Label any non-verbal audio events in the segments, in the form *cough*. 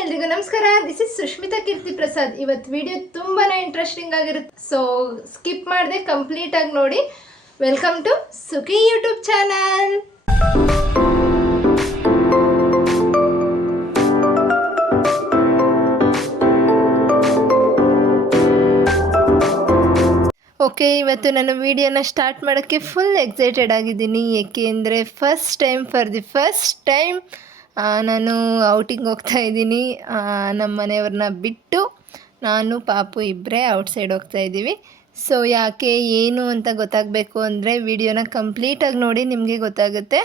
ಎಲ್ರಿಗೂ ನಮಸ್ಕಾರ. This is Sushmita Keerthi Prasad. ಇವತ್ತು ವಿಡಿಯೋ ತುಂಬಾನೇ ಇಂಟ್ರೆಸ್ಟಿಂಗ್ ಆಗಿರುತ್ತೆ. ಸೊ ಸ್ಕಿಪ್ ಮಾಡದೆ ಕಂಪ್ಲೀಟ್ ಆಗಿ ನೋಡಿ. Welcome to Sukhi YouTube channel okay ಇವತ್ತು ನಾನು ವಿಡಿಯೋನ ಸ್ಟಾರ್ಟ್ ಮಾಡೋಕ್ಕೆ ಫುಲ್ ಎಕ್ಸೈಟೆಡ್ ಆಗಿದ್ದೀನಿ. ಏಕೆ ಅಂದರೆ first time for the first time ನಾನು ಔಟಿಂಗ್ ಹೋಗ್ತಾ ಇದ್ದೀನಿ. ನಮ್ಮ ಮನೆಯವ್ರನ್ನ ಬಿಟ್ಟು ನಾನು, ಪಾಪು ಇಬ್ಬರೇ ಔಟ್ಸೈಡ್ ಹೋಗ್ತಾ ಇದ್ದೀವಿ. ಸೊ ಯಾಕೆ, ಏನು ಅಂತ ಗೊತ್ತಾಗಬೇಕು ಅಂದರೆ ವಿಡಿಯೋನ ಕಂಪ್ಲೀಟಾಗಿ ನೋಡಿ ನಿಮಗೆ ಗೊತ್ತಾಗುತ್ತೆ.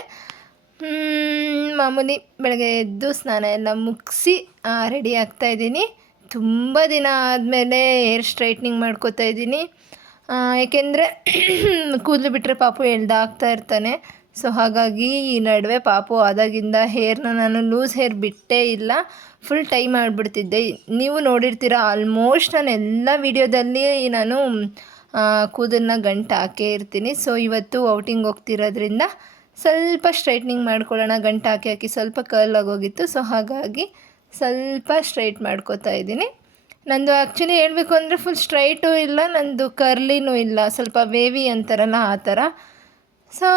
ಮಾಮೂಲಿ ಬೆಳಗ್ಗೆ ಎದ್ದು ಸ್ನಾನ ಎಲ್ಲ ಮುಗಿಸಿ ರೆಡಿ ಆಗ್ತಾ ಇದ್ದೀನಿ. ತುಂಬ ದಿನ ಆದಮೇಲೆ ಹೇರ್ ಸ್ಟ್ರೈಟ್ನಿಂಗ್ ಮಾಡ್ಕೋತಾ ಇದ್ದೀನಿ. ಏಕೆಂದರೆ *clears throat* ಕೂದಲು ಬಿಟ್ಟರೆ ಪಾಪು ಎಳ್ದಾಗ್ತಾ ಇರ್ತಾನೆ. ಸೊ ಹಾಗಾಗಿ ಈ ನಡುವೆ ಪಾಪು ಆದಾಗಿಂದ ಹೇರ್ನ ನಾನು ಲೂಸ್ ಹೇರ್ ಬಿಟ್ಟೇ ಇಲ್ಲ ಫುಲ್ ಟೈ ಮಾಡಿಬಿಡ್ತಿದ್ದೆ. ನೀವು ನೋಡಿರ್ತೀರ ಆಲ್ಮೋಸ್ಟ್ ನಾನು ಎಲ್ಲ ವೀಡಿಯೋದಲ್ಲಿ ನಾನು ಕೂದಲನ್ನ ಗಂಟು ಹಾಕೇ ಇರ್ತೀನಿ. ಸೊ ಇವತ್ತು ಔಟಿಂಗ್ ಹೋಗ್ತಿರೋದ್ರಿಂದ ಸ್ವಲ್ಪ ಸ್ಟ್ರೈಟ್ನಿಂಗ್ ಮಾಡ್ಕೊಳ್ಳೋಣ. ಗಂಟು ಹಾಕಿ ಹಾಕಿ ಸ್ವಲ್ಪ ಕರ್ಲ್ ಆಗೋಗಿತ್ತು. ಸೊ ಹಾಗಾಗಿ ಸ್ವಲ್ಪ ಸ್ಟ್ರೈಟ್ ಮಾಡ್ಕೋತಾ ಇದ್ದೀನಿ. ನಂದು ಆ್ಯಕ್ಚುಲಿ ಹೇಳಬೇಕು ಅಂದರೆ ಫುಲ್ ಸ್ಟ್ರೈಟೂ ಇಲ್ಲ, ನಂದು ಕರ್ಲಿನೂ ಇಲ್ಲ. ಸ್ವಲ್ಪ ವೇವಿ ಅಂತಾರಲ್ಲ, ಆ ಥರ. ಸೊ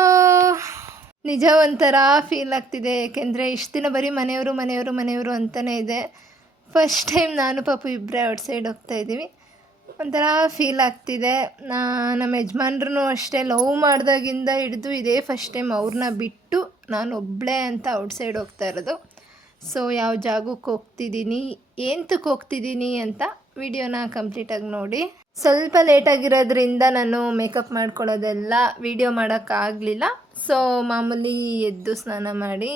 ನಿಜ ಒಂಥರ ಫೀಲ್ ಆಗ್ತಿದೆ, ಏಕೆಂದರೆ ಇಷ್ಟು ದಿನ ಬರೀ ಮನೆಯವರು ಮನೆಯವರು ಮನೆಯವರು ಅಂತಲೇ ಇದೆ. ಫಸ್ಟ್ ಟೈಮ್ ನಾನು ಪಾಪು ಇಬ್ಬರೇ ಔಟ್ಸೈಡ್ ಹೋಗ್ತಾ ಇದ್ದೀವಿ. ಒಂಥರ ಫೀಲ್ ಆಗ್ತಿದೆ. ನಮ್ಮ ಯಜಮಾನ್ರು ಅಷ್ಟೇ ಲವ್ ಮಾಡಿದಾಗಿಂದ ಹಿಡಿದು ಇದೇ ಫಸ್ಟ್ ಟೈಮ್ ಅವ್ರನ್ನ ಬಿಟ್ಟು ನಾನು ಒಬ್ಬಳೇ ಅಂತ ಔಟ್ಸೈಡ್ ಹೋಗ್ತಾ ಇರೋದು. ಸೊ ಯಾವ ಜಾಗಕ್ಕೆ ಹೋಗ್ತಿದ್ದೀನಿ ಏಂತಕ್ಕೆ ಹೋಗ್ತಿದ್ದೀನಿ ಅಂತ ವಿಡಿಯೋನ ಕಂಪ್ಲೀಟಾಗಿ ನೋಡಿ. ಸ್ವಲ್ಪ ಲೇಟಾಗಿರೋದ್ರಿಂದ ನಾನು ಮೇಕಪ್ ಮಾಡ್ಕೊಳ್ಳೋದೆಲ್ಲ ವಿಡಿಯೋ ಮಾಡೋಕ್ಕಾಗಲಿಲ್ಲ. ಸೊ ಮಾಮೂಲಿ ಎದ್ದು ಸ್ನಾನ ಮಾಡಿ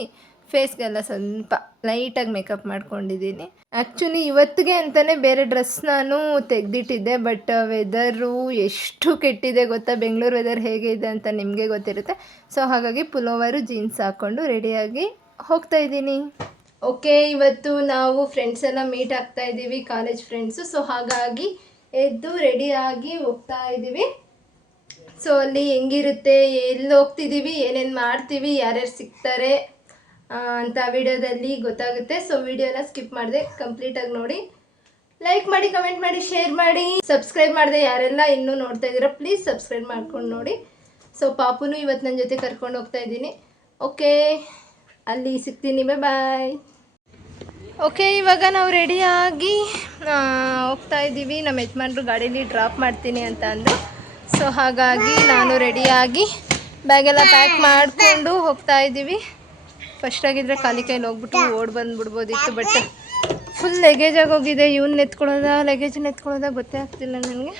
ಫೇಸ್ಗೆಲ್ಲ ಸ್ವಲ್ಪ ಲೈಟಾಗಿ ಮೇಕಪ್ ಮಾಡ್ಕೊಂಡಿದ್ದೀನಿ. ಆ್ಯಕ್ಚುಲಿ ಇವತ್ತಿಗೆ ಅಂತಲೇ ಬೇರೆ ಡ್ರೆಸ್ ನಾನು ತೆಗೆದಿಟ್ಟಿದ್ದೆ, ಬಟ್ ವೆದರು ಎಷ್ಟು ಕೆಟ್ಟಿದೆ ಗೊತ್ತಾ? ಬೆಂಗಳೂರು ವೆದರ್ ಹೇಗೆ ಇದೆ ಅಂತ ನಿಮಗೆ ಗೊತ್ತಿರುತ್ತೆ. ಸೊ ಹಾಗಾಗಿ ಪುಲೋವರು ಜೀನ್ಸ್ ಹಾಕ್ಕೊಂಡು ರೆಡಿಯಾಗಿ ಹೋಗ್ತಾ ಇದ್ದೀನಿ. ಓಕೆ, ಇವತ್ತು ನಾವು ಫ್ರೆಂಡ್ಸ್ ಎಲ್ಲ ಮೀಟ್ ಆಗ್ತಾ ಇದ್ದೀವಿ ಕಾಲೇಜ್ ಫ್ರೆಂಡ್ಸು ಸೊ ಹಾಗಾಗಿ ಎದ್ದು ರೆಡಿಯಾಗಿ ಹೋಗ್ತಾ ಇದ್ದೀವಿ. ಸೊ ಅಲ್ಲಿ ಹೆಂಗಿರುತ್ತೆ, ಎಲ್ಲಿ ಹೋಗ್ತಿದ್ದೀವಿ, ಏನೇನು ಮಾಡ್ತೀವಿ, ಯಾರ್ಯಾರು ಸಿಗ್ತಾರೆ ಅಂತ ವಿಡಿಯೋದಲ್ಲಿ ಗೊತ್ತಾಗುತ್ತೆ. ಸೊ ವಿಡಿಯೋನ ಸ್ಕಿಪ್ ಮಾಡಿದೆ ಕಂಪ್ಲೀಟಾಗಿ ನೋಡಿ. ಲೈಕ್ ಮಾಡಿ ಕಮೆಂಟ್ ಮಾಡಿ ಶೇರ್ ಮಾಡಿ. ಸಬ್ಸ್ಕ್ರೈಬ್ ಮಾಡಿದೆ ಯಾರೆಲ್ಲ ಇನ್ನೂ ನೋಡ್ತಾ ಇದ್ದೀರಾ ಪ್ಲೀಸ್ ಸಬ್ಸ್ಕ್ರೈಬ್ ಮಾಡ್ಕೊಂಡು ನೋಡಿ. ಸೊ ಪಾಪುನು ಇವತ್ತು ನನ್ನ ಜೊತೆ ಕರ್ಕೊಂಡು ಹೋಗ್ತಾ ಇದ್ದೀನಿ. ಓಕೆ ಅಲ್ಲಿ ಸಿಗ್ತೀನಿ. ಬಾಯ್ ಬಾಯ್ ಓಕೆ ಇವಾಗ ನಾವು ರೆಡಿಯಾಗಿ ಹೋಗ್ತಾ ಇದ್ದೀವಿ. ನಮ್ಮ ಯಜಮಾನ್ರು ಗಾಡೀಲಿ ಡ್ರಾಪ್ ಮಾಡ್ತೀನಿ ಅಂತ ಅಂದರು. ಸೊ ಹಾಗಾಗಿ ನಾನು ರೆಡಿಯಾಗಿ ಬ್ಯಾಗೆಲ್ಲ ಪ್ಯಾಕ್ ಮಾಡಿಕೊಂಡು ಹೋಗ್ತಾ ಇದ್ದೀವಿ. ಫಸ್ಟ್ ಆಗಿದ್ರೆ ಖಾಲಿ ಕೈಲಿ ಹೋಗ್ಬಿಟ್ಟು ಓಡ್ ಬಂದ್ಬಿಡ್ಬೋದಿತ್ತು ಬಟ್ ಫುಲ್ ಲಗೇಜ್ ಹೋಗಿದೆ. ಇವ್ನ ಎತ್ಕೊಳ್ಳೋದಾ ಲಗೇಜನ್ನ ಎತ್ಕೊಳ್ಳೋದಾ ಗೊತ್ತೇ ಆಗ್ತಿಲ್ಲ ನನಗೆ.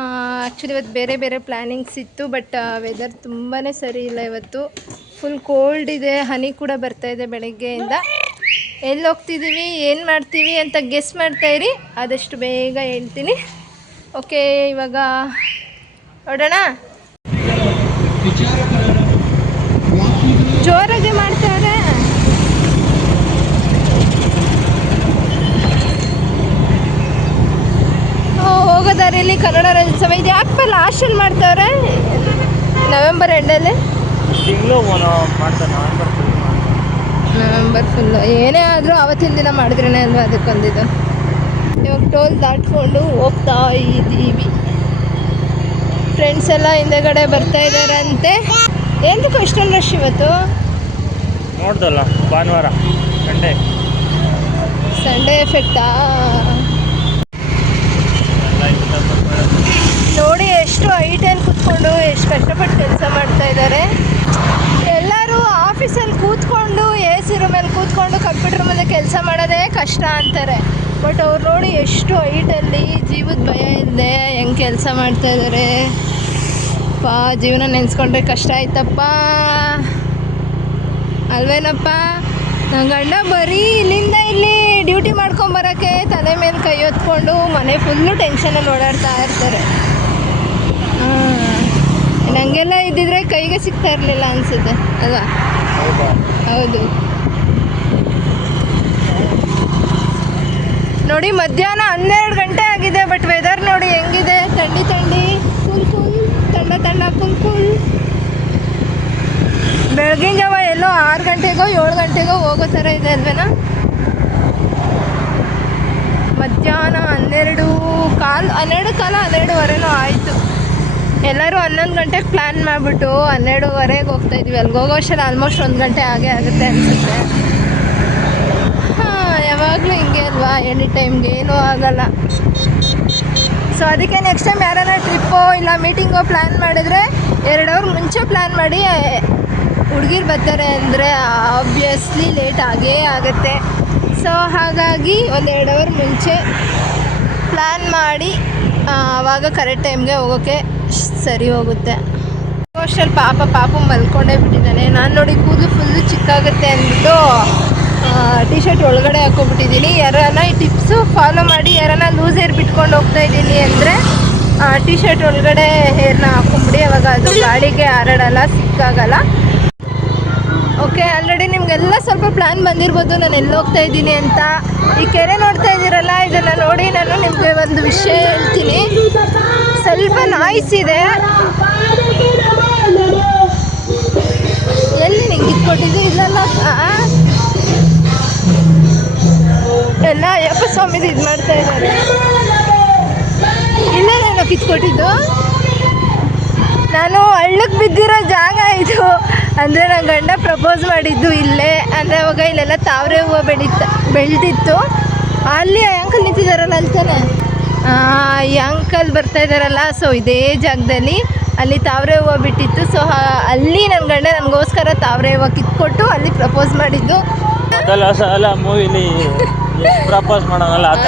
ಆ್ಯಕ್ಚುಲಿ ಇವತ್ತು ಬೇರೆ ಬೇರೆ ಪ್ಲ್ಯಾನಿಂಗ್ಸ್ ಇತ್ತು ಬಟ್ ವೆದರ್ ತುಂಬಾ ಸರಿ ಇಲ್ಲ ಇವತ್ತು. ಫುಲ್ ಕೋಲ್ಡ್ ಇದೆ, ಹನಿ ಕೂಡ ಬರ್ತಾ ಇದೆ ಬೆಳಗ್ಗೆಯಿಂದ. ಎಲ್ಲಿ ಹೋಗ್ತಿದ್ದೀವಿ ಏನು ಮಾಡ್ತೀವಿ ಅಂತ ಗೆಸ್ ಮಾಡ್ತಾ ಇರಿ. ಆದಷ್ಟು ಬೇಗ ಹೇಳ್ತೀನಿ. ಓಕೆ ಇವಾಗ ನೋಡೋಣ. ಜೋರಾಗಿ ಮಾಡ್ತಾರೆ ಓ, ಹೋಗೋ ದಾರಿಯಲ್ಲಿ ಕನ್ನಡ ರಾಜ್ಯೋತ್ಸವ ಇದು. ಯಾಕೆ ಲಾಸ್ಟಲ್ಲಿ ಮಾಡ್ತಾವ್ರೆ? ನವೆಂಬರ್ ಎಂಡಲ್ಲಿ ತಿಂಗಳು ಮಾಡ್ತಾರೆ ನವೆಂಬರ್ ನವೆಂಬರ್ ಫುಲ್ಲು ಏನೇ ಆದರೂ ಅವತ್ತಿನ ದಿನ ಮಾಡಿದ್ರೇ ಅಲ್ವಾ ಅದಕ್ಕೊಂದಿದು ಇವಾಗ ಟೋಲ್ ದಾಟ್ಕೊಂಡು ಹೋಗ್ತಾ ಇದ್ದೀವಿ. ಫ್ರೆಂಡ್ಸ್ ಎಲ್ಲ ಹಿಂದೆಗಡೆ ಬರ್ತಾ ಇದ್ದಾರಂತೆ. ಏನಕ್ಕೆ ಇಷ್ಟೊಂದು ರಶ್ ಇವತ್ತು? ನೋಡ್ದಲ್ಲ ಭಾನುವಾರ ಸಂಡೇ ಸಂಡೇ ಎಫೆಕ್ಟಾ. ನೋಡಿ ಎಷ್ಟು ಹೈಟಲ್ಲಿ ಕೂತ್ಕೊಂಡು ಎಷ್ಟು ಕಷ್ಟಪಟ್ಟು ಕೆಲಸ ಮಾಡ್ತಾ ಇದ್ದಾರೆ. ಆಫೀಸಲ್ಲಿ ಕೂತ್ಕೊಂಡು ಎ ಸಿ ರೂಮಲ್ಲಿ ಕೂತ್ಕೊಂಡು ಕಂಪ್ಯೂಟರ್ ಮುಂದೆ ಕೆಲಸ ಮಾಡೋದೇ ಕಷ್ಟ ಅಂತಾರೆ. ಬಟ್ ಅವ್ರು ನೋಡಿ ಎಷ್ಟು ಹೈಟಲ್ಲಿ ಜೀವದ ಭಯ ಇಲ್ಲದೆ ಹೆಂಗೆ ಕೆಲಸ ಮಾಡ್ತಾ ಇದ್ದಾರೆ ಪಾ, ಜೀವನ ನೆನೆಸ್ಕೊಂಡ್ರೆ ಕಷ್ಟ ಆಯ್ತಪ್ಪ. ಅಲ್ವೇನಪ್ಪ? ನನ್ನ ಗಂಡ ಬರೀ ಇಲ್ಲಿಂದ ಇಲ್ಲಿ ಡ್ಯೂಟಿ ಮಾಡ್ಕೊಂಬರೋಕ್ಕೆ ತಲೆ ಮೇಲೆ ಕೈ ಹೊತ್ಕೊಂಡು ಮನೆ ಫುಲ್ಲು ಟೆನ್ಷನಲ್ಲಿ ಓಡಾಡ್ತಾ ಇರ್ತಾರೆ. ನನಗೆಲ್ಲ ಇದ್ದಿದ್ರೆ ಕೈಗೆ ಸಿಗ್ತಾ ಇರಲಿಲ್ಲ ಅನಿಸುತ್ತೆ, ಅಲ್ವಾ? ಹೌದು? ನೋಡಿ, ಮಧ್ಯಾಹ್ನ ಹನ್ನೆರಡು ಗಂಟೆ ಆಗಿದೆ ಬಟ್ ವೆದರ್ ನೋಡಿ ಹೆಂಗಿದೆ? ಥಂಡಿ ತಂಡಿ ಕುಲ್ ತಂಡ ತಂಡ ಕುಂಕುಲ್ ಕುಲ್ ಬೆಳಗಿನ ಜಾವ ಎಲ್ಲೋ ಆರು ಗಂಟೆಗೋ, ಏಳು ಗಂಟೆಗೋ ಹೋಗೋ ಥರ ಇದೆ ಅಲ್ವೇನಾ? ಮಧ್ಯಾಹ್ನ ಹನ್ನೆರಡು, ಕಾಲು, ಹನ್ನೆರಡು, ಕಾಲ ಹನ್ನೆರಡುವರೆನೂ ಆಯಿತು. ಎಲ್ಲರೂ ಹನ್ನೊಂದು ಗಂಟೆಗೆ ಪ್ಲ್ಯಾನ್ ಮಾಡಿಬಿಟ್ಟು ಹನ್ನೆರಡುವರೆಗೆ ಹೋಗ್ತಾ ಇದ್ವಿ. ಅಲ್ಲಿಗೆ ಹೋಗೋ ಅಷ್ಟರಲ್ಲಿ ಆಲ್ಮೋಸ್ಟ್ ಒಂದು ಗಂಟೆ ಆಗೇ ಆಗುತ್ತೆ ಅನಿಸುತ್ತೆ. ಹಾಂ, ಯಾವಾಗಲೂ ಹಿಂಗೆ ಅಲ್ವಾ? ಎನಿ ಟೈಮ್ಗೆ ಏನೂ ಆಗಲ್ಲ. ಸೊ ಅದಕ್ಕೆ ನೆಕ್ಸ್ಟ್ ಟೈಮ್ ಯಾರಾನ ಟ್ರಿಪ್ಪೋ ಇಲ್ಲ ಮೀಟಿಂಗೋ ಪ್ಲ್ಯಾನ್ ಮಾಡಿದರೆ ಎರಡು ಅವ್ರ ಮುಂಚೆ ಪ್ಲ್ಯಾನ್ ಮಾಡಿ, ಹುಡುಗಿರು ಬರ್ತಾರೆ ಅಂದರೆ ಆಬ್ವಿಯಸ್ಲಿ ಲೇಟ್ ಆಗೇ ಆಗುತ್ತೆ. ಸೊ ಹಾಗಾಗಿ ಒಂದು ಎರಡು ಅವರ್ ಮುಂಚೆ ಪ್ಲ್ಯಾನ್ ಮಾಡಿ ಆವಾಗ ಕರೆಕ್ಟ್ ಟೈಮ್ಗೆ ಹೋಗೋಕ್ಕೆ ಸರಿ ಹೋಗುತ್ತೆ. ಅಷ್ಟಲ್ಲಿ ಪಾಪ ಪಾಪ ಮಲ್ಕೊಂಡೇ ಬಿಟ್ಟಿದ್ದಾನೆ. ನಾನು ನೋಡಿ ಕೂದಲು ಫುಲ್ಲು ಚಿಕ್ಕಾಗುತ್ತೆ ಅಂದ್ಬಿಟ್ಟು ಟಿ ಶರ್ಟ್ ಒಳಗಡೆ ಹಾಕ್ಕೊಬಿಟ್ಟಿದ್ದೀನಿ ಯಾರನ್ನ ಈ ಟಿಪ್ಸು ಫಾಲೋ ಮಾಡಿ, ಯಾರನ್ನ ಲೂಸ್ ಹೇರ್ ಬಿಟ್ಕೊಂಡು ಹೋಗ್ತಾ ಇದ್ದೀನಿ ಅಂದರೆ ಟಿ ಶರ್ಟ್ ಒಳಗಡೆ ಹೇರ್ನ ಹಾಕೊಂಬಿಡಿ ಅವಾಗ ಅದು ಗಾಳಿಗೆ ಹಾರಾಡಲ್ಲ, ಸಿಕ್ಕಾಗಲ್ಲ. ಓಕೆ ಆಲ್ರೆಡಿ ನಿಮಗೆಲ್ಲ ಸ್ವಲ್ಪ ಪ್ಲ್ಯಾನ್ ಬಂದಿರ್ಬೋದು. ನಾನು ಎಲ್ಲಿ ಹೋಗ್ತಾ ಇದ್ದೀನಿ ಅಂತ. ಈ ಕೆರೆ ನೋಡ್ತಾ ಇದ್ದೀರಲ್ಲ, ಇದನ್ನು ನೋಡಿ ನಾನು ನಿಮಗೆ ಒಂದು ವಿಷಯ ಹೇಳ್ತೀನಿ. ಸ್ವಲ್ಪ ನಾಯ್ಸ್ ಇದೆ. ಎಲ್ಲಿ ನಿಂಗೆ ಕೊಟ್ಟಿದ್ದು? ಇಲ್ಲಲ್ಲ ಆ? ಎಲ್ಲ ಅಯ್ಯಪ್ಪ ಸ್ವಾಮಿದು ಇದು ಮಾಡ್ತಾ ಇದ್ದಾರೆ. ಇಲ್ಲೇ ನಾನು ಕಿತ್ಕೊಟ್ಟಿದ್ದು ನಾನು ಹಳ್ಳಕ್ಕೆ ಬಿದ್ದಿರೋ ಜಾಗ ಇದು. ಅಂದರೆ ನನ್ನ ಗಂಡ ಪ್ರಪೋಸ್ ಮಾಡಿದ್ದು ಇಲ್ಲೇ. ಅಂದರೆ ಅವಾಗ ಇಲ್ಲೆಲ್ಲ ತಾವರೆ ಹೂವು ಬೆಳೀತ ಬೆಳೆದಿತ್ತು. ಅಲ್ಲಿ ಅಂಕಲ್ ನಿಂತಿದ್ದಾರಲ್ಲ ಅಲ್ಲಿ ತಾನೆ? ಆ, ಈ ಅಂಕಲ್ ಬರ್ತಾ ಇದ್ದಾರಲ್ಲ ಸೊ ಇದೇ ಜಾಗದಲ್ಲಿ ಅಲ್ಲಿ ತಾವರೆ ಹೂವು ಬಿಟ್ಟಿತ್ತು. ಸೊ ಅಲ್ಲಿ ನನ್ನ ಗಂಡ ನನಗೋಸ್ಕರ ತಾವರೆ ಹೂವು ಕಿತ್ಕೊಟ್ಟು ಅಲ್ಲಿ ಪ್ರಪೋಸ್ ಮಾಡಿದ್ದು. ಪ್ರಪೋಸ್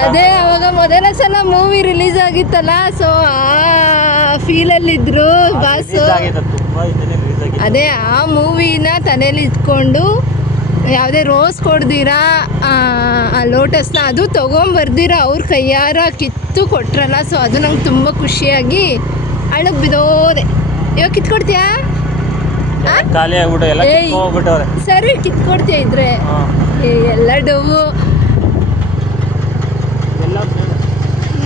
ಅದೇ ಅವಾಗ ಮೊದಲ ಸಲ ಮೂವಿ ರಿಲೀಸ್ ಆಗಿತ್ತಲ್ಲ ಸೊ ಆ ಫೀಲಲ್ಲಿದ್ರು ಬಾಸು ಅದೇ ಆ ಮೂವಿನ ತಲೆಯಲ್ಲಿ ಇಟ್ಕೊಂಡು ಯಾವುದೇ ರೋಸ್ ಕೊಡ್ದಿರಾ ಆ ಲೋಟಸ್ನ ಅದು ತೊಗೊಂಬರ್ದಿರ ಅವ್ರ ಕೈಯಾರ ಕಿತ್ತು ಕೊಟ್ರಲ್ಲ. ಸೊ ಅದು ನಂಗೆ ತುಂಬ ಖುಷಿಯಾಗಿ ಅಳಗ್ ಬಿದೋದೆ. ಇವಾಗ ಕಿತ್ಕೊಡ್ತೀಯಾ? ಸರಿ ಕಿತ್ಕೊಡ್ತೀಯ ಇದ್ರೆ? ಎಲ್ಲ ಡವು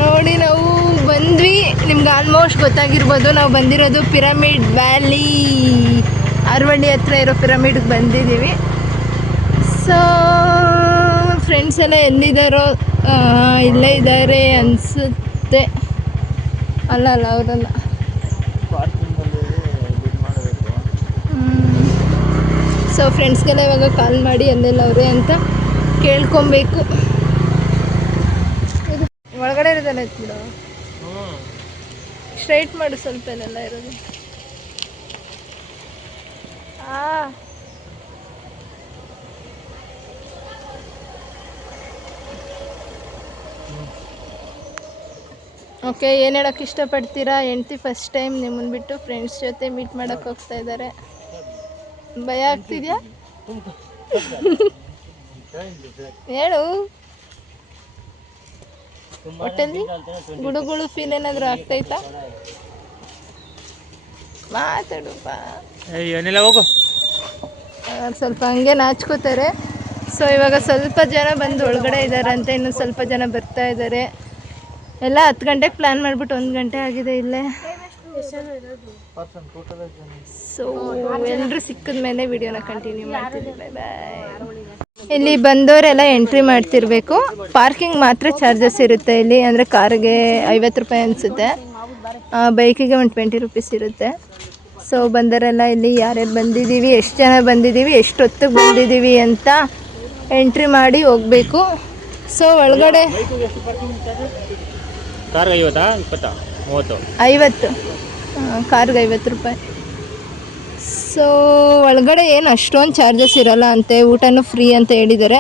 ನೋಡಿ ನಾವು ಬಂದ್ವಿ. ನಿಮ್ಗೆ ಆಲ್ಮೋಸ್ಟ್ ಗೊತ್ತಾಗಿರ್ಬೋದು ನಾವು ಬಂದಿರೋದು ಪಿರಮಿಡ್ ವ್ಯಾಲಿ ಅರವಳ್ಳಿ ಹತ್ರ ಇರೋ ಪಿರಮಿಡ್ಗೆ ಬಂದಿದ್ದೀವಿ. ಸೊ ಫ್ರೆಂಡ್ಸ್ ಎಲ್ಲ ಎಲ್ಲಿದ್ದಾರೋ ಇಲ್ಲೇ ಇದ್ದಾರೆ ಅನಿಸುತ್ತೆ. ಅಲ್ಲ ಅಲ್ಲ, ಅವರಲ್ಲ. ಸೊ ಫ್ರೆಂಡ್ಸ್ಗೆಲ್ಲ ಇವಾಗ ಕಾಲ್ ಮಾಡಿ ಎಲ್ಲೆಲ್ಲ ಅವರೇ ಅಂತ ಕೇಳ್ಕೊಬೇಕು. ಒಳಗಡೆ ಇರೋದಲ್ಲ ಇತ್ತು ಸ್ಟ್ರೈಟ್ ಮಾಡು, ಸ್ವಲ್ಪ ಎಲ್ಲ ಇರೋದು. ಆ. ಓಕೆ ಏನು ಹೇಳೋಕ್ಕೆ ಇಷ್ಟಪಡ್ತೀರಾ? ಹೆಂಡ್ತಿ ಫಸ್ಟ್ ಟೈಮ್ ನಿಮ್ಮನ್ನು ಬಿಟ್ಟು ಫ್ರೆಂಡ್ಸ್ ಜೊತೆ ಮೀಟ್ ಮಾಡೋಕೆ ಹೋಗ್ತಾ ಇದ್ದಾರೆ. ಭಯ ಆಗ್ತಿದ್ಯಾ? ಹೇಳು. ಒಟ್ಟಲ್ಲಿ ಗುಡುಗುಳು ಫೀಲ್ ಏನಾದರೂ ಆಗ್ತೈತಾ? ಮಾತಾಡುಪ್ಪ. ಏನಿಲ್ಲ ಹೋಗು. ಸ್ವಲ್ಪ ಹಂಗೆ ನಾಚ್ಕೋತಾರೆ. ಸೊ ಇವಾಗ ಸ್ವಲ್ಪ ಜನ ಬಂದು ಒಳಗಡೆ ಇದ್ದಾರಂತೆ ಇನ್ನು ಸ್ವಲ್ಪ ಜನ ಬರ್ತಾ ಇದ್ದಾರೆ. ಎಲ್ಲ ಹತ್ತು ಗಂಟೆಗೆ ಪ್ಲ್ಯಾನ್ ಮಾಡಿಬಿಟ್ಟು ಒಂದು ಗಂಟೆ ಆಗಿದೆ ಇಲ್ಲೇ. ಸೊ ಎಲ್ಲರೂ ಸಿಕ್ಕಿದ ಮೇಲೆ ವಿಡಿಯೋನ ಕಂಟಿನ್ಯೂ ಮಾಡ್ತೀವಿ ಬಾಯ್ ಬಾಯ್ ಇಲ್ಲಿ ಬಂದವರೆಲ್ಲ ಎಂಟ್ರಿ ಮಾಡ್ತಿರ್ಬೇಕು. ಪಾರ್ಕಿಂಗ್ ಮಾತ್ರ ಚಾರ್ಜಸ್ ಇರುತ್ತೆ ಇಲ್ಲಿ. ಅಂದರೆ ಕಾರಿಗೆ ಐವತ್ತು ರೂಪಾಯಿ ಅನಿಸುತ್ತೆ. ಬೈಕಿಗೆ ಒಂದು ಟ್ವೆಂಟಿ ರುಪೀಸ್ ಇರುತ್ತೆ. ಸೊ ಬಂದವರೆಲ್ಲ ಇಲ್ಲಿ ಯಾರ್ಯಾರು ಬಂದಿದ್ದೀವಿ, ಎಷ್ಟು ಜನ ಬಂದಿದ್ದೀವಿ, ಎಷ್ಟು ಹೊತ್ತಿಗೆ ಬಂದಿದ್ದೀವಿ ಅಂತ ಎಂಟ್ರಿ ಮಾಡಿ ಹೋಗಬೇಕು. ಸೊ ಒಳಗಡೆ ಕಾರ್ಗೆ ಐವತ್ತಾ? ಇಪ್ಪತ್ತಾ? ಮೂವತ್ತು. ಐವತ್ತು. ಕಾರ್ಗೆ ಐವತ್ತು ರೂಪಾಯಿ. ಸೊ ಒಳಗಡೆ ಏನು ಅಷ್ಟೊಂದು ಚಾರ್ಜಸ್ ಇರೋಲ್ಲ ಅಂತೆ, ಊಟನೂ ಫ್ರೀ ಅಂತ ಹೇಳಿದ್ದಾರೆ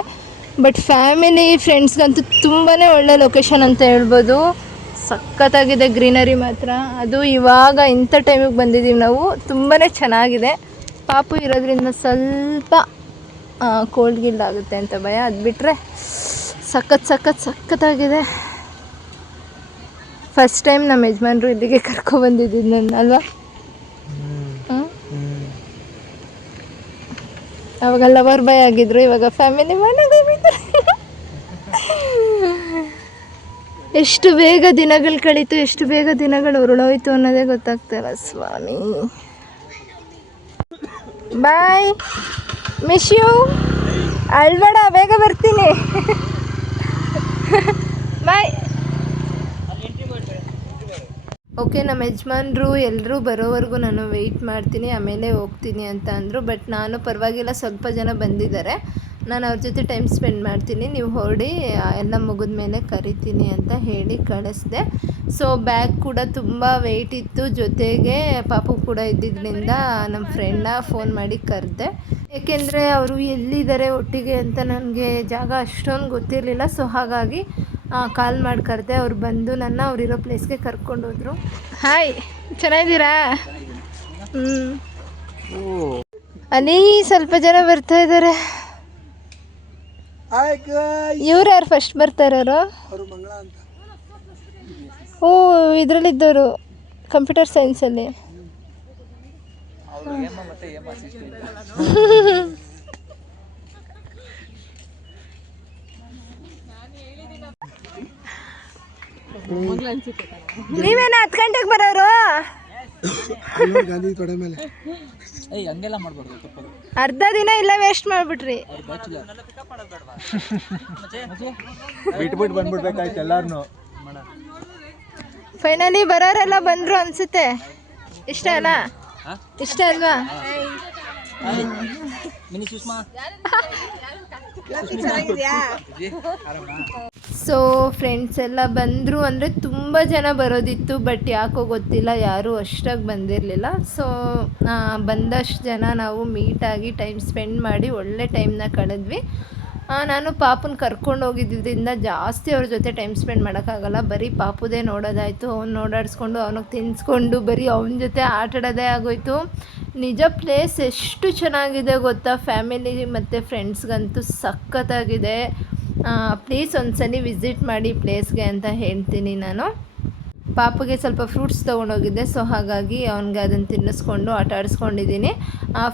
ಬಟ್ ಫ್ಯಾಮಿಲಿ ಫ್ರೆಂಡ್ಸ್ಗಂತೂ ತುಂಬಾ ಒಳ್ಳೆ ಲೊಕೇಶನ್ ಅಂತ ಹೇಳ್ಬೋದು. ಸಖತ್ತಾಗಿದೆ ಗ್ರೀನರಿ ಮಾತ್ರ. ಅದು ಇವಾಗ ಇಂಥ ಟೈಮಿಗೆ ಬಂದಿದ್ದೀವಿ ನಾವು. ತುಂಬಾ ಚೆನ್ನಾಗಿದೆ. ಪಾಪು ಇರೋದ್ರಿಂದ ಸ್ವಲ್ಪ ಕೋಲ್ಡ್ ಗಿಲ್ಡ್ ಆಗುತ್ತೆ ಅಂತ ಭಯ. ಅದು ಬಿಟ್ಟರೆ ಸಖತ್ ಸಖತ್ ಸಖತ್ತಾಗಿದೆ. ಫಸ್ಟ್ ಟೈಮ್ ನಮ್ಮ ಯಜಮಾನ್ರು ಇಲ್ಲಿಗೆ ಕರ್ಕೊಬಂದಿದ್ದು ನನ್ನ ಅಲ್ವಾ? ಅವಾಗ ಲವರ್ ಬಾಯ್ ಆಗಿದ್ರು, ಇವಾಗ ಫ್ಯಾಮಿಲಿ ಮನೆಗೋಗಿದ್ದಾರೆ ಎಷ್ಟು ಬೇಗ ದಿನಗಳು ಕಳೀತು, ಎಷ್ಟು ಬೇಗ ದಿನಗಳು ಉರುಳೋಯ್ತು ಅನ್ನೋದೇ ಗೊತ್ತಾಗ್ತಾಯಿಲ್ಲ ಸ್ವಾಮಿ. ಬಾಯ್ ಮಿಸ್ ಯು ಅಳ್ಬೇಡ, ಬೇಗ ಬರ್ತೀನಿ ಬಾಯ್ ನಮ್ಮ ಯಜಮಾನ್ರು ಎಲ್ಲರೂ ಬರೋವರೆಗೂ ನಾನು ವೆಯ್ಟ್ ಮಾಡ್ತೀನಿ, ಆಮೇಲೆ ಹೋಗ್ತೀನಿ ಅಂತ ಅಂದರು. ಬಟ್ ನಾನು ಪರವಾಗಿಲ್ಲ, ಸ್ವಲ್ಪ ಜನ ಬಂದಿದ್ದಾರೆ. ನಾನು ಅವ್ರ ಜೊತೆ ಟೈಮ್ ಸ್ಪೆಂಡ್ ಮಾಡ್ತೀನಿ. ನೀವು ಹೊರಡಿ ಎಲ್ಲ ಮುಗಿದ ಮೇಲೆ ಕರಿತೀನಿ ಅಂತ ಹೇಳಿ ಕಳಿಸ್ದೆ. ಸೊ ಬ್ಯಾಗ್ ಕೂಡ ತುಂಬ ವೆಯ್ಟ್ ಇತ್ತು. ಜೊತೆಗೆ ಪಾಪು ಕೂಡ ಇದ್ದಿದ್ದರಿಂದ ನಮ್ಮ ಫ್ರೆಂಡ್ನ ಫೋನ್ ಮಾಡಿ ಕರೆದೆ. ಏಕೆಂದರೆ ಅವರು ಎಲ್ಲಿದ್ದಾರೆ ಒಟ್ಟಿಗೆ ಅಂತ ನನಗೆ ಜಾಗ ಅಷ್ಟೊಂದು ಗೊತ್ತಿರಲಿಲ್ಲ. ಸೊ ಹಾಗಾಗಿ ಕಾಲ್ ಮಾಡಿ ಕರೆದೆ. ಅವ್ರು ಬಂದು ನನ್ನ ಅವರಿರೋ ಪ್ಲೇಸ್ಗೆ ಕರ್ಕೊಂಡು ಹೋದ್ರು ಹಾಯ್ ಚೆನ್ನಾಗಿದ್ದೀರಾ? ಹ್ಞೂ ಅಲ್ಲಿ ಸ್ವಲ್ಪ ಜನ ಬರ್ತಾ ಇದ್ದಾರೆ. ಇವ್ರು ಯಾರು ಫಸ್ಟ್ ಬರ್ತಾ ಇರೋರು? ಓ ಇದರಲ್ಲಿದ್ದವರು ಕಂಪ್ಯೂಟರ್ ಸೈನ್ಸಲ್ಲಿ ನೀವೇನ ಹತ್ತು ಗಂಟೆಗೆ ಬರೋರು? ಗಾಂಧಿ ತೊಡೆ ಮೇಲೆ. ಅರ್ಧ ದಿನ ಇಲ್ಲ ವೇಸ್ಟ್ ಮಾಡ್ಬಿಟ್ರಿ. ಬಿಟ್ಬಿಟ್ಟು ಬಂದ್ಬಿಡ್ಬೇಕಾಯ್ತು ಎಲ್ಲಾರ್ನು. ಫೈನಲಿ ಬರೋರೆಲ್ಲ ಬಂದ್ರು ಅನ್ಸುತ್ತೆ. ಇಷ್ಟ ಅಲ್ಲ? ಇಷ್ಟ ಅಲ್ವಾ? ಮಿನಿ ಸುಷ್ಮಾ. *laughs* ಸೊ ಫ್ರೆಂಡ್ಸ್ ಎಲ್ಲ ಬಂದರು ಅಂದರೆ ತುಂಬ ಜನ ಬರೋದಿತ್ತು ಬಟ್ ಯಾಕೋ ಗೊತ್ತಿಲ್ಲ, ಯಾರೂ ಅಷ್ಟಾಗಿ ಬಂದಿರಲಿಲ್ಲ. ಸೊ ಬಂದಷ್ಟು ಜನ ನಾವು ಮೀಟಾಗಿ ಟೈಮ್ ಸ್ಪೆಂಡ್ ಮಾಡಿ ಒಳ್ಳೆ ಟೈಮ್ನ ಕಳೆದ್ವಿ. ನಾನು ಪಾಪನ ಕರ್ಕೊಂಡು ಹೋಗಿದ್ದರಿಂದ ಜಾಸ್ತಿ ಅವ್ರ ಜೊತೆ ಟೈಮ್ ಸ್ಪೆಂಡ್ ಮಾಡೋಕ್ಕಾಗಲ್ಲ. ಬರೀ ಪಾಪುದೇ ನೋಡೋದಾಯಿತು, ಅವ್ನು ನೋಡಾಡಿಸ್ಕೊಂಡು ಅವನಿಗೆ ತಿನ್ನಿಸ್ಕೊಂಡು ಬರೀ ಅವನ ಜೊತೆ ಆಟಾಡೋದೇ ಆಗೋಯ್ತು. ನಿಜ ಪ್ಲೇಸ್ ಎಷ್ಟು ಚೆನ್ನಾಗಿದೆ ಗೊತ್ತಾ? ಫ್ಯಾಮಿಲಿ ಮತ್ತು ಫ್ರೆಂಡ್ಸ್ಗಂತೂ ಸಖತ್ತಾಗಿದೆ. ಪ್ಲೀಸ್ ಒಂದ್ಸಲಿ ವಿಸಿಟ್ ಮಾಡಿ ಪ್ಲೇಸ್ಗೆ ಅಂತ ಹೇಳ್ತೀನಿ ನಾನು. ಪಾಪಗೆ ಸ್ವಲ್ಪ ಫ್ರೂಟ್ಸ್ ತೊಗೊಂಡೋಗಿದ್ದೆ ಸೊ ಹಾಗಾಗಿ ಅವನಿಗೆ ಅದನ್ನು ತಿನ್ನಿಸ್ಕೊಂಡು, ಆಟ ಆಡಿಸ್ಕೊಂಡಿದ್ದೀನಿ.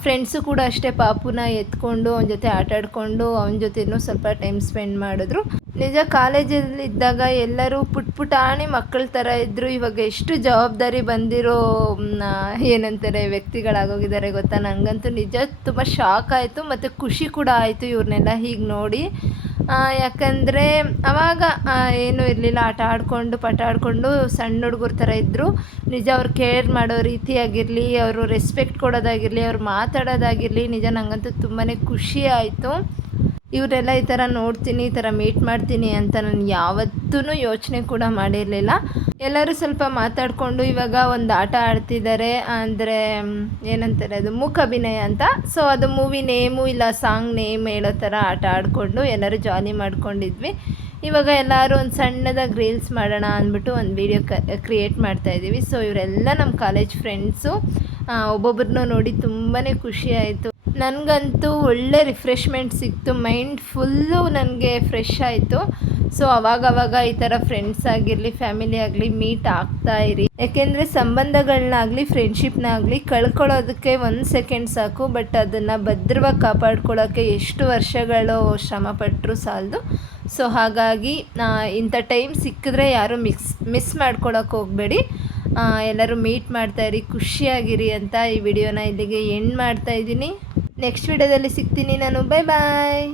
ಫ್ರೆಂಡ್ಸು ಕೂಡ ಅಷ್ಟೇ ಪಾಪುನ ಎತ್ಕೊಂಡು, ಅವನ ಜೊತೆ ಆಟ ಆಡಿಕೊಂಡು, ಅವನ ಜೊತೆನೂ ಸ್ವಲ್ಪ ಟೈಮ್ ಸ್ಪೆಂಡ್ ಮಾಡಿದ್ರು. ನಿಜ ಕಾಲೇಜಲ್ಲಿ ಇದ್ದಾಗ ಎಲ್ಲರೂ ಪುಟ್ ಪುಟಾಣಿ ಮಕ್ಕಳ ಥರ ಇದ್ದರು ಇವಾಗ ಎಷ್ಟು ಜವಾಬ್ದಾರಿ ಬಂದಿರೋ ಏನಂತಾರೆ, ವ್ಯಕ್ತಿಗಳಾಗೋಗಿದ್ದಾರೆ ಗೊತ್ತಾ? ನನಗಂತೂ ನಿಜ ತುಂಬ ಶಾಕ್ ಆಯಿತು ಮತ್ತು ಖುಷಿ ಕೂಡ ಆಯಿತು ಇವ್ರನ್ನೆಲ್ಲ ಹೀಗೆ ನೋಡಿ. ಯಾಕಂದರೆ ಅವಾಗ ಏನೂ ಇರಲಿಲ್ಲ. ಆಟ ಆಡಿಕೊಂಡು ಪಾಠ ಆಡಿಕೊಂಡು ಸಣ್ಣ ಹುಡುಗರ ಥರ ಇದ್ದರು ನಿಜ ಅವ್ರು ಕೇರ್ ಮಾಡೋ ರೀತಿಯಾಗಿರಲಿ, ಅವರು ರೆಸ್ಪೆಕ್ಟ್ ಕೊಡೋದಾಗಿರಲಿ, ಅವ್ರು ಮಾತಾಡೋದಾಗಿರಲಿ ನಿಜ ನನಗಂತೂ ತುಂಬಾ ಖುಷಿ ಆಯಿತು. ಇವರೆಲ್ಲ ಈ ಥರ ನೋಡ್ತೀನಿ, ಈ ಥರ ಮೀಟ್ ಮಾಡ್ತೀನಿ ಅಂತ ನಾನು ಯಾವತ್ತೂ ಯೋಚನೆ ಕೂಡ ಮಾಡಿರಲಿಲ್ಲ. ಎಲ್ಲರೂ ಸ್ವಲ್ಪ ಮಾತಾಡಿಕೊಂಡು ಇವಾಗ ಒಂದು ಆಟ ಆಡ್ತಿದ್ದಾರೆ. ಅಂದರೆ ಏನಂತಾರೆ ಅದು ಮುಖ ಅಭಿನಯ ಅಂತ. ಸೊ ಅದು ಮೂವಿ ನೇಮು ಇಲ್ಲ ಸಾಂಗ್ ನೇಮ್ ಹೇಳೋ ಥರ ಆಟ ಆಡಿಕೊಂಡು ಎಲ್ಲರೂ ಜಾಲಿ ಮಾಡ್ಕೊಂಡಿದ್ವಿ. ಇವಾಗ ಎಲ್ಲರೂ ಒಂದು ಸಣ್ಣದಾಗಿ ರೀಲ್ಸ್ ಮಾಡೋಣ ಅಂದ್ಬಿಟ್ಟು ಒಂದು ವೀಡಿಯೋ ಕ ಕ್ರಿಯೇಟ್ ಮಾಡ್ತಾಯಿದ್ದೀವಿ ಸೊ ಇವರೆಲ್ಲ ನಮ್ಮ ಕಾಲೇಜ್ ಫ್ರೆಂಡ್ಸು ಒಬ್ಬೊಬ್ಬರನ್ನೂ ನೋಡಿ ತುಂಬಾ ಖುಷಿ ಆಯಿತು. ನನಗಂತೂ ಒಳ್ಳೆ ರಿಫ್ರೆಶ್ಮೆಂಟ್ ಸಿಕ್ತು. ಮೈಂಡ್ ಫುಲ್ಲು ನನಗೆ ಫ್ರೆಶ್ ಆಯಿತು. ಸೊ ಅವಾಗವಾಗ ಈ ಥರ ಫ್ರೆಂಡ್ಸ್ ಆಗಿರಲಿ ಫ್ಯಾಮಿಲಿ ಆಗಲಿ ಮೀಟ್ ಆಗ್ತಾ ಇರಿ. ಯಾಕೆಂದರೆ ಸಂಬಂಧಗಳನ್ನಾಗಲಿ ಫ್ರೆಂಡ್ಶಿಪ್ನಾಗಲಿ ಕಳ್ಕೊಳ್ಳೋದಕ್ಕೆ ಒಂದು ಸೆಕೆಂಡ್ ಸಾಕು. ಬಟ್ ಅದನ್ನು ಭದ್ರವಾಗಿ ಕಾಪಾಡ್ಕೊಳ್ಳೋಕ್ಕೆ ಎಷ್ಟು ವರ್ಷಗಳು ಶ್ರಮಪಟ್ಟರು ಸಾಲದು. ಸೊ ಹಾಗಾಗಿ ಇಂಥ ಟೈಮ್ ಸಿಕ್ಕಿದ್ರೆ ಯಾರೂ ಮಿಕ್ಸ್ ಮಿಸ್ ಮಾಡ್ಕೊಳಕ್ಕೆ ಹೋಗಬೇಡಿ. ಎಲ್ಲರೂ ಮೀಟ್ ಮಾಡ್ತಾ ಇರಿ, ಖುಷಿಯಾಗಿರಿ ಅಂತ ಈ ವಿಡಿಯೋನ ಇಲ್ಲಿಗೆ ಎಂಡ್ ಮಾಡ್ತಾ ಇದ್ದೀನಿ. ನೆಕ್ಸ್ಟ್ ವಿಡಿಯೋದಲ್ಲಿ ಸಿಗ್ತೀನಿ ನಾನು. Bye bye